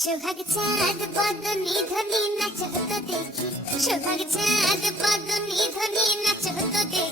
সোহাগ চাঁদ বদনি ধ্বনি নাচ হতো দেখি। সোহাগ চাঁদ বদনি ধ্বনি নাচ হতো দেখি।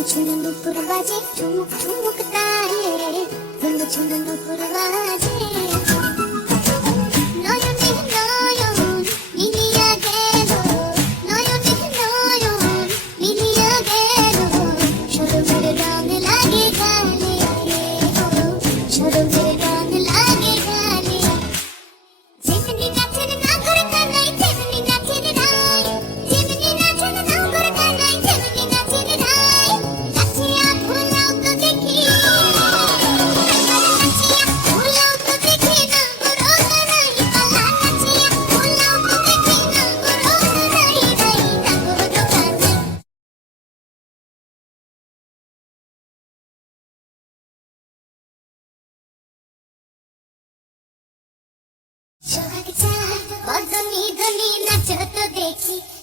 전부 충동도 풀어가지. 종목 종목 그따위 전부 충동도 풀어가지.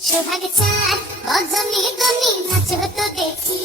সোহাগ চাঁদ বজনি দনি নাচো তো দেখি।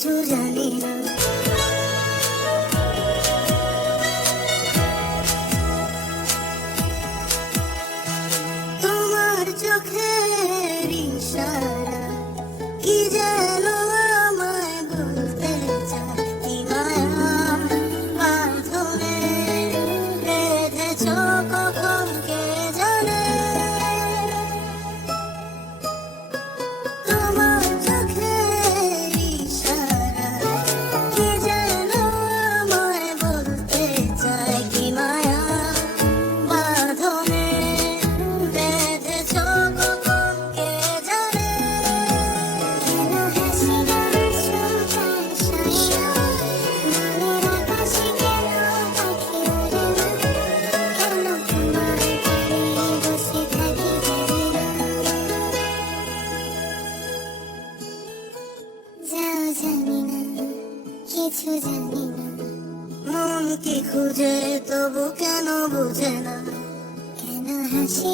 কিছু জানি না। কিছু জানি না। মন কি খুঁজে তবু কেন বুঝে না? কেন হাসি